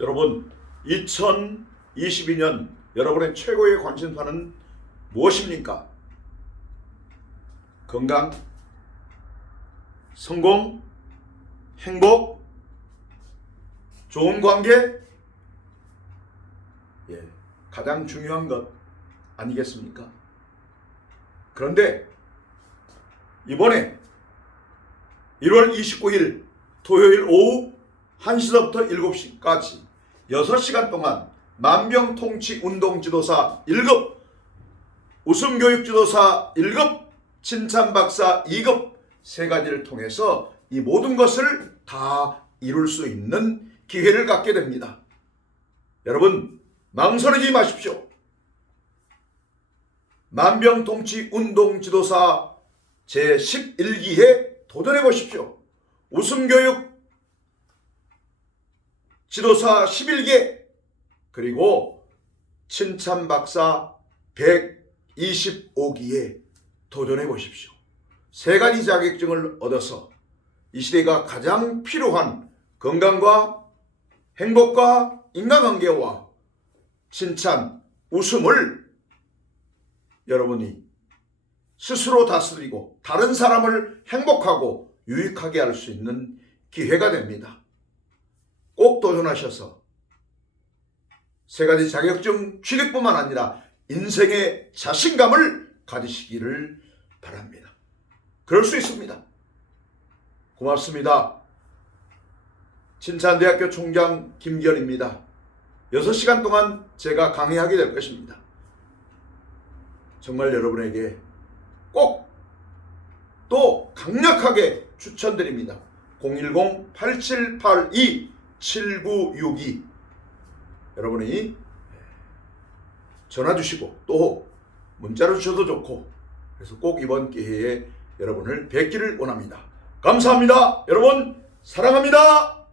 여러분 2022년 여러분의 최고의 관심사는 무엇입니까? 건강, 성공, 행복, 좋은 관계, 예, 가장 중요한 것 아니겠습니까? 그런데 이번에 1월 29일 토요일 오후 1시서부터 7시까지 6시간 동안 만병통치 운동지도사 1급, 웃음교육지도사 1급, 칭찬박사 2급 세 가지를 통해서 이 모든 것을 다 이룰 수 있는 기회를 갖게 됩니다. 여러분, 망설이지 마십시오. 만병통치 운동지도사 제11기에 도전해 보십시오. 웃음교육 지도사 11개 그리고 칭찬 박사 125기에 도전해 보십시오. 세 가지 자격증을 얻어서 이 시대가 가장 필요한 건강과 행복과 인간관계와 칭찬, 웃음을 여러분이 스스로 다스리고 다른 사람을 행복하고 유익하게 할 수 있는 기회가 됩니다. 꼭 도전하셔서 세 가지 자격증 취득뿐만 아니라 인생의 자신감을 가지시기를 바랍니다. 그럴 수 있습니다. 고맙습니다. 진산대학교 총장 김결입니다. 6시간 동안 제가 강의하게 될 것입니다. 정말 여러분에게 꼭 또 강력하게 추천드립니다. 010-8782-7962 여러분이 전화 주시고 또 문자로 주셔도 좋고 그래서 꼭 이번 기회에 여러분을 뵙기를 원합니다. 감사합니다. 여러분 사랑합니다.